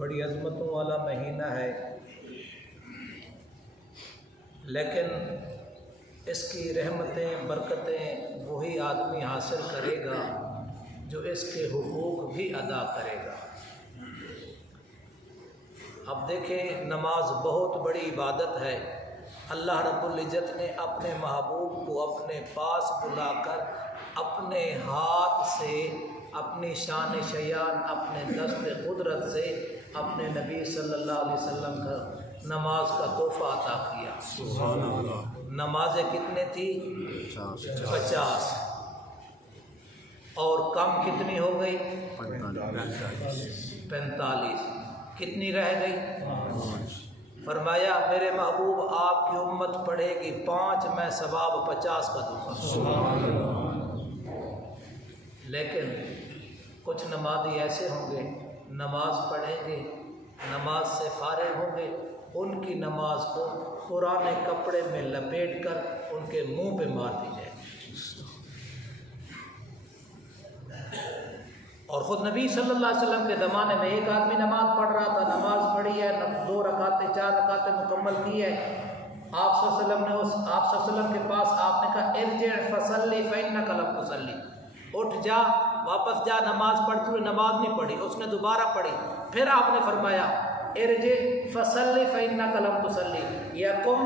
बड़ी अज़मतों वाला महीना है, लेकिन इसकी रहमतें बरकतें वही आदमी हासिल करेगा जो इसके हुकूक भी अदा करेगा। अब देखें, नमाज बहुत बड़ी इबादत है। अल्लाह रब्बुल इज़्ज़त ने अपने महबूब को अपने पास बुलाकर अपने हाथ से, अपनी शान शयान, अपने दस्त कुदरत से अपने नबी सल्लल्लाहु अलैहि वसल्लम का नमाज का तोहफ़ा अता किया। सुभान अल्लाह। नमाजें कितने थी? 50। और कम कितनी हो गई? 45। कितनी रह गई? फरमाया मेरे महबूब आपकी उम्मत पढ़ेगी 5, मैं सवाब 50 का दूंगा। लेकिन कुछ नमाजी ऐसे होंगे, नमाज पढ़ेंगे, नमाज से फारिग होंगे, उनकी नमाज को पुराने कपड़े में लपेट कर उनके मुंह पे मार दी जाएगी। और ख़ुद नबी सल्लल्लाहु अलैहि वसल्लम के ज़माने में एक आदमी नमाज पढ़ रहा था, नमाज पढ़ी है, 2 रकातें 4 रकातें मुकम्मल की है। आप सल्लल्लाहु अलैहि वसल्लम के पास आपने कहा इरजी फसल्ली फ़इन्नका लम तुसल्ली, उठ जा, वापस जा, नमाज पढ़। तूने नमाज नहीं पढ़ी। उसने दोबारा पढ़ी। फिर आपने फरमाया इरजी फसल्ली फ़इन्नका लम तुसल्ली या कुम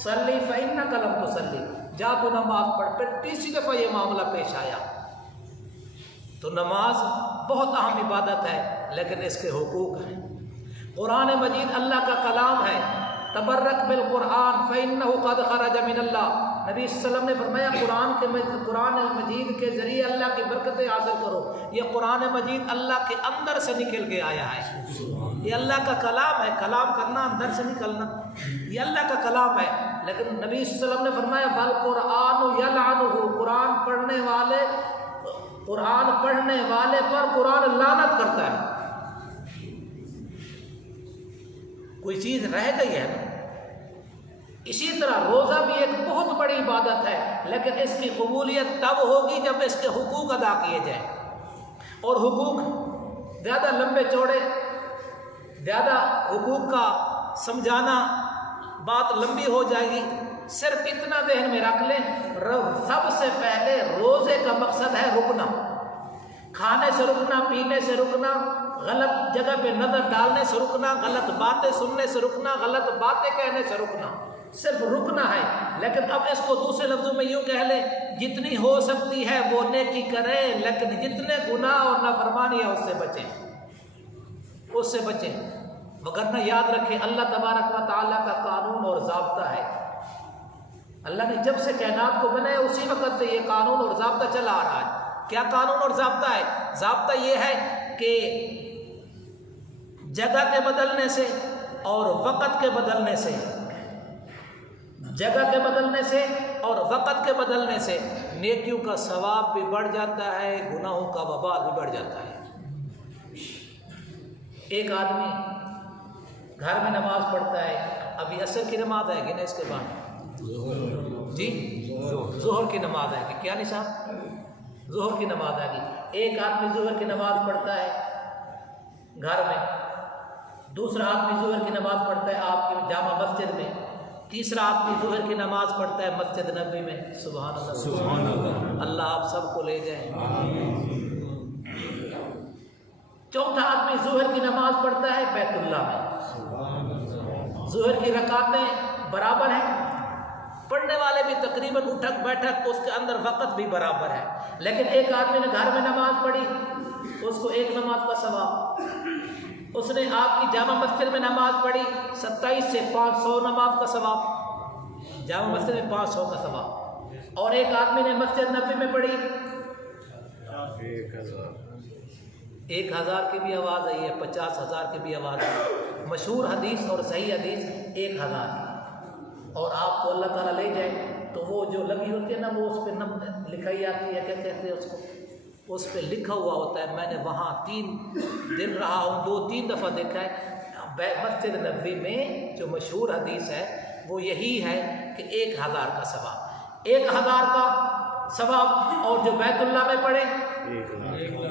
सल्ली फ़इन्नका लम तुसल्ली, जा तू नमाज पढ़। फिर तीसरी दफ़ा ये मामला पेश आया। तो नमाज बहुत अहम इबादत है, लेकिन इसके हुकूक हैं। कुरान मजीद अल्लाह का कलाम है। तबर्रक बिल कुरान फ़इन्नहु क़द ख़रज मिनल्लाह। नबी सल्लल्लाहु अलैहि वसल्लम ने फरमाया कुरान मजीद के ज़रिए अल्लाह की बरकतें हासिल करो। ये कुरान मजीद अल्लाह के अंदर से निकल के आया है। ये अल्लाह का कलाम है। कलाम करना, अंदर से निकलना, ये अल्लाह का कलाम है। लेकिन नबी सल्लल्लाहु अलैहि वसल्लम ने फरमाया वल कुरानु यलअनुहु, कुरान पढ़ने वाले पर कुरान लानत करता है। कोई चीज़ रह गई है ना। इसी तरह रोज़ा भी एक बहुत बड़ी इबादत है, लेकिन इसकी कबूलियत तब होगी जब इसके हुकूक अदा किए जाएं। और हुकूक ज़्यादा लंबे चौड़े, ज़्यादा हुकूक का समझाना बात लंबी हो जाएगी। सिर्फ इतना ज़हन में रख लें, सबसे पहले रोज़े का मकसद है रुकना, खाने से रुकना, पीने से रुकना, गलत जगह पे नज़र डालने से रुकना, गलत बातें सुनने से रुकना, गलत बातें कहने से रुकना। सिर्फ रुकना है। लेकिन अब इसको दूसरे लफ्ज़ों में यूँ कह लें, जितनी हो सकती है वो नेकी करें, लेकिन जितने गुनाह और नाफरमानी है उससे बचें। वगरना याद रखें, अल्लाह तबारक व तआला का कानून और ज़ाब्ता है। अल्लाह ने जब से कायनात को बनाया उसी वक़्त से ये कानून और ज़ाब्ता चला आ रहा है। क्या कानून और ज़ाब्ता है? ज़ाब्ता ये है कि जगह के बदलने से और वक़्त के बदलने से, जगह के बदलने से और वक़्त के बदलने से नेकियों का सवाब भी बढ़ जाता है, गुनाहों का वबाल भी बढ़ जाता है। एक आदमी घर में नमाज पढ़ता है, अभी असर की नमाज आएगी ना, इसके बाद जी ज़ोहर की नमाज आएगी। क्या नहीं साहब? ज़ोहर की नमाज आएगी। एक आदमी ज़ोहर की नमाज पढ़ता है घर में, दूसरा आदमी ज़ोहर की नमाज पढ़ता है आपकी जामा मस्जिद में, तीसरा आदमी ज़ोहर की नमाज पढ़ता है मस्जिद नबवी में। सुभान अल्लाह, सुभान अल्लाह। अल्लाह आप सबको ले जाए। चौथा आदमी ज़ोहर की नमाज पढ़ता है बैतुल्लाह में। ज़ोहर की रकातें बराबर हैं, पढ़ने वाले भी तकरीबन उठक बैठक, उसके अंदर वक़्त भी बराबर है। लेकिन एक आदमी ने घर में नमाज पढ़ी, उसको 1 नमाज का सवाब। उसने आपकी जामा मस्जिद में नमाज पढ़ी, 27 से 500 नमाज का सवाब, जामा मस्जिद में 500 का सवाब। और एक आदमी ने मस्जिद नबवी में पढ़ी 1000 की भी आवाज़ आई है, 50,000 की भी आवाज़ आई। मशहूर हदीस और सही हदीस 1000 की। और आपको अल्लाह ताला ले जाए तो वो जो लगी होती है ना, वो उस पर लिखाई आती है, क्या कहते हैं उसको, उस पर लिखा हुआ होता है। मैंने वहाँ 3 दिन रहा हूँ, 2-3 दफ़ा देखा है। मस्जिद नबवी में जो मशहूर हदीस है वो यही है कि 1000 का सवाब, 1000 का सवाब, और जो बैतुल्लाह में पढ़े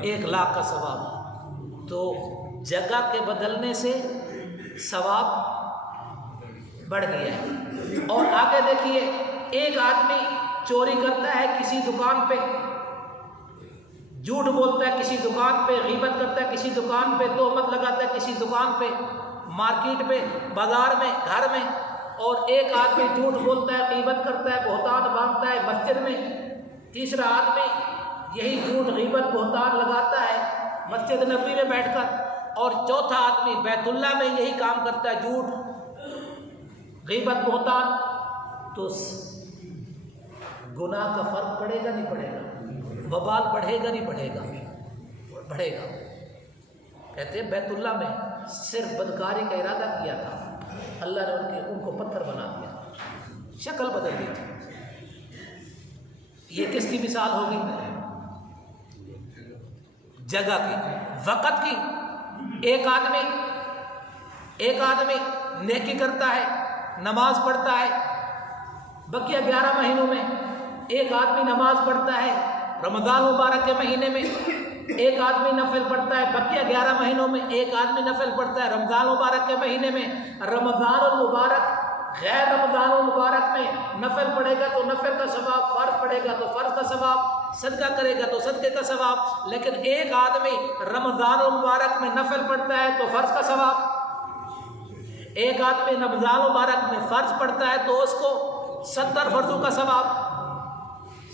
1 लाख का सवाब। तो जगह के बदलने से सवाब बढ़ गया है। और आगे देखिए, एक आदमी चोरी करता है किसी दुकान पे, झूठ बोलता है किसी दुकान पे, गीबत करता है किसी दुकान पे, तोहमत लगाता है किसी दुकान पे, मार्केट पे, बाजार में, घर में। और एक आदमी झूठ बोलता है, गीबत करता है, बहतान बांधता है मस्जिद में। तीसरा आदमी यही झूठ, गीबत, बहतान लगाता है मस्जिद नबी में बैठकर। और चौथा आदमी बैतुल्लाह में यही काम करता है, झूठ, गीबत, बहतान। तो गुनाह का फर्क पड़ेगा नहीं पड़ेगा? वबाल बढ़ेगा नहीं बढ़ेगा? बढ़ेगा। कहते हैं बैतुल्लाह में सिर्फ बदकारी का इरादा किया था, अल्लाह ने उनको पत्थर बना दिया, शक्ल बदल दी थी। ये किसकी मिसाल होगी? जगह की, वक़्त की। एक आदमी नेकी करता है, नमाज पढ़ता है, बकिया 11 महीनों में एक आदमी नमाज पढ़ता है, रमज़ान मुबारक के महीने में एक आदमी नफल पढ़ता है, बकिया 11 महीनों में एक आदमी नफल पढ़ता है, रमज़ान मुबारक के महीने में। रमज़ान मुबारक, गैर रमज़ान मुबारक में नफल पढ़ेगा तो नफल का सवाब, फ़र्ज पढ़ेगा तो फ़र्ज का सवाब, सदका करेगा तो सदके का सवाब। लेकिन एक आदमी रमज़ान मुबारक में नफल पढ़ता है तो फ़र्ज का सवाब, एक आदमी रमज़ान मुबारक में फ़र्ज पढ़ता है तो उसको 70 फ़र्ज़ों का सवाब,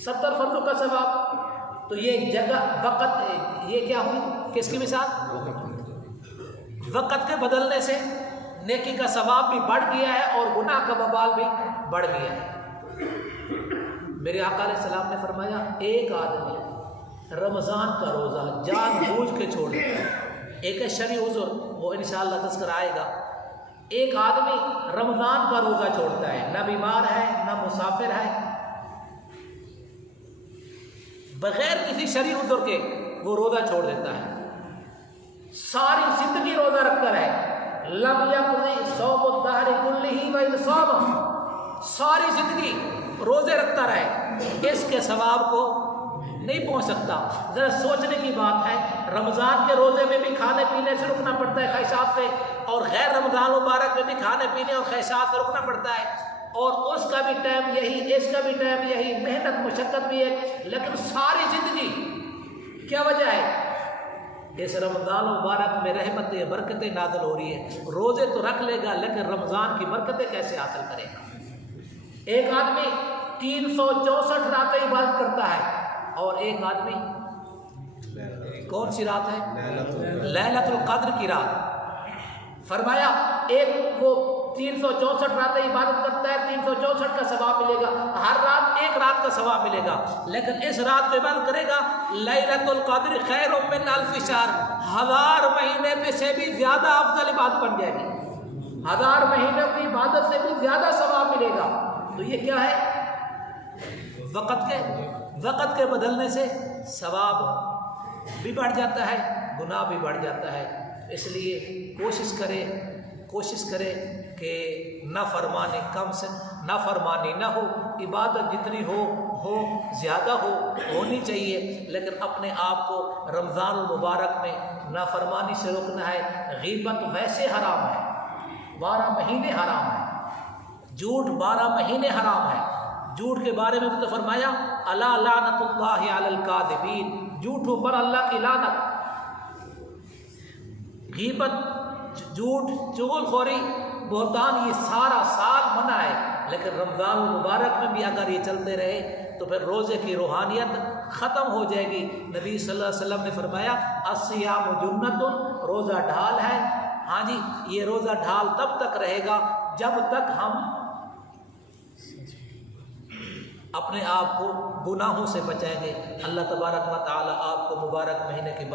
70 फ़र्ज़ों का सवाब। तो ये जगह, वक़्त, ये क्या हुई, किसकी मिसाल? वक़्त के बदलने से नेकी का सवाब भी बढ़ गया है और गुनाह का वबाल भी बढ़ गया है। मेरे आका अलैहिस्सलाम ने फरमाया, एक आदमी रमज़ान का रोज़ा जानबूझ के छोड़ देता है, एक है शरई उज़्र, वो इंशाअल्लाह तज़किरा आएगा। एक आदमी रमज़ान का रोज़ा छोड़ता है, ना बीमार है ना मुसाफिर है, बगैर किसी शरई उज़्र के वो रोज़ा छोड़ देता है, सारी जिंदगी रोज़ा रखता रहे। लब यक़ज़ी सौम दहर कुल्लिही व इन साम, सारी जिंदगी रोज़े रखता रहे, इसके सवाब को नहीं पहुंच सकता। ज़रा सोचने की बात है, रमज़ान के रोज़े में भी खाने पीने से रुकना पड़ता है, ख्वाहिशात से, और गैर रमज़ान मुबारक में भी खाने पीने और ख्वाहिशात से रुकना पड़ता है, और उसका भी टाइम यही, इसका भी टाइम यही, मेहनत मुशक्क़त भी है। लेकिन सारी ज़िंदगी, क्या वजह है? इस रमज़ान मुबारक में रहमतें, बरकतें नाज़िल हो रही है। रोज़े तो रख लेगा लेकिन रमज़ान की बरकतें कैसे हासिल करेगा? एक आदमी 364 रातें इबादत करता है, और एक आदमी, कौन सी रात है? लैलतुल क़द्र की रात। फरमाया, एक वो 364 रातें इबादत करता है, 364 का सवाब मिलेगा, हर रात एक रात का सवाब मिलेगा। लेकिन इस रात को इबादत करेगा, लैलतुल क़द्र खैरुम मिन अल्फ़ि शहर, 1000 महीने में से भी ज़्यादा अफजल इबादत बन जाएगी, 1000 महीनों की इबादत से भी ज़्यादा सवाब मिलेगा। तो ये क्या है? वक़्त के बदलने से सवाब भी बढ़ जाता है, गुनाह भी बढ़ जाता है। इसलिए कोशिश करें कि नाफरमानी कम से नाफरमानी ना हो, इबादत जितनी हो ज़्यादा होनी चाहिए, लेकिन अपने आप को रमज़ान मुबारक में नाफरमानी से रोकना है। गीबत वैसे हराम है, 12 महीने हराम है, झूठ 12 महीने हराम है। झूठ के बारे में तो फरमाया, अला लानतुल्लाहि अलल काज़िबीन, झूठों पर अल्लाह की लानत। गीबत, झूठ, चुगलखोरी, बहतान, ये सारा साल मना है, लेकिन रमज़ान मुबारक में भी अगर ये चलते रहे तो फिर रोज़े की रूहानियत ख़त्म हो जाएगी। नबी सल्लल्लाहु अलैहि वसल्लम ने फरमाया, अस्सियामु जुन्नतुन, रोज़ा ढाल है। हाँ जी, ये रोज़ा ढाल तब तक रहेगा जब तक हम अपने आप को गुनाहों से बचाएंगे। अल्लाह तबारक व तआला आपको मुबारक महीने के